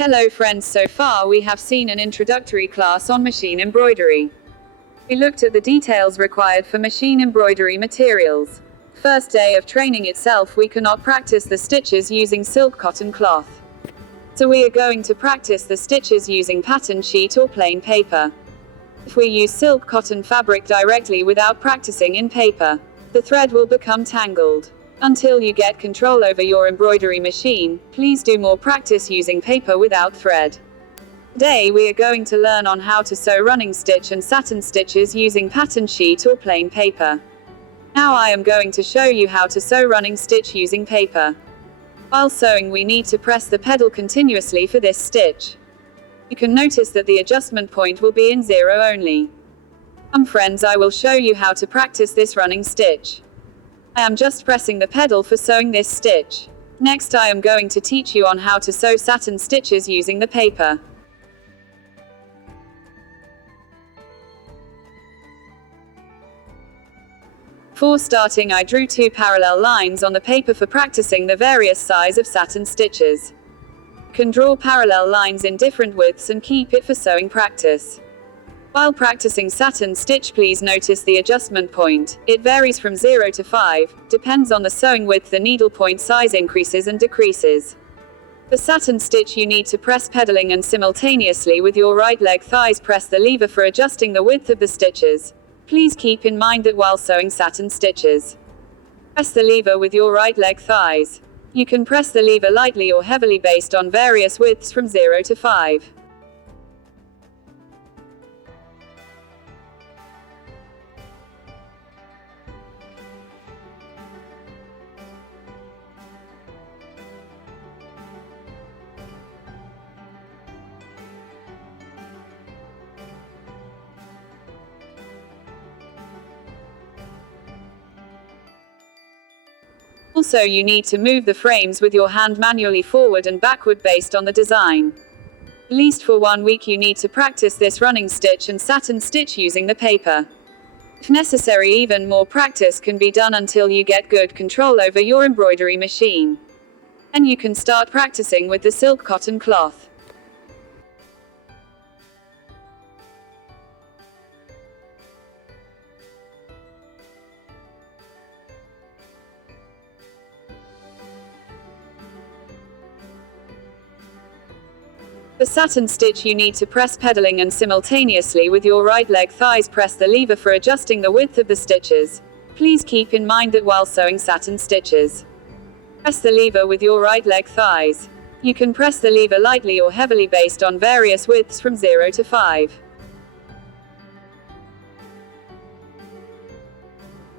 Hello friends, so far we have seen an introductory class on machine embroidery. We looked at the details required for machine embroidery materials. First day of training itself we cannot practice the stitches using silk cotton cloth. So we are going to practice the stitches using pattern sheet or plain paper. If we use silk cotton fabric directly without practicing in paper, the thread will become tangled. Until you get control over your embroidery machine, please do more practice using paper without thread. Today we are going to learn on how to sew running stitch and satin stitches using pattern sheet or plain paper. Now I am going to show you how to sew running stitch using paper. While sewing we need to press the pedal continuously for this stitch. You can notice that the adjustment point will be in 0 only. Friends, I will show you how to practice this running stitch. I am just pressing the pedal for sewing this stitch. Next I am going to teach you on how to sew satin stitches using the paper. For starting I drew 2 parallel lines on the paper for practicing the various size of satin stitches. You can draw parallel lines in different widths and keep it for sewing practice. While practicing satin stitch please notice the adjustment point. It varies from 0 to 5, depends on the sewing width, the needle point size increases and decreases. For satin stitch you need to press pedaling and simultaneously with your right leg thighs press the lever for adjusting the width of the stitches. Please keep in mind that while sewing satin stitches, press the lever with your right leg thighs. You can press the lever lightly or heavily based on various widths from 0 to 5. Also you need to move the frames with your hand manually forward and backward based on the design. At least for 1 week you need to practice this running stitch and satin stitch using the paper. If necessary even more practice can be done until you get good control over your embroidery machine. Then you can start practicing with the silk cotton cloth. For satin stitch you need to press pedaling and simultaneously with your right leg thighs press the lever for adjusting the width of the stitches. Please keep in mind that while sewing satin stitches, press the lever with your right leg thighs. You can press the lever lightly or heavily based on various widths from 0 to 5.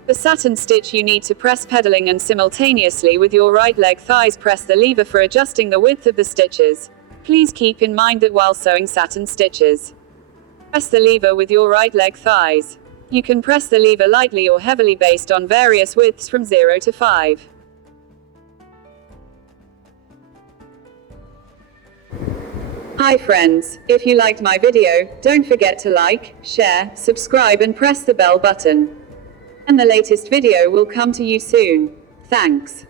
For satin stitch you need to press pedaling and simultaneously with your right leg thighs press the lever for adjusting the width of the stitches. Please keep in mind that while sewing satin stitches, press the lever with your right leg thighs. You can press the lever lightly or heavily based on various widths from 0 to 5. Hi friends, if you liked my video, don't forget to like, share, subscribe and press the bell button. And the latest video will come to you soon. Thanks.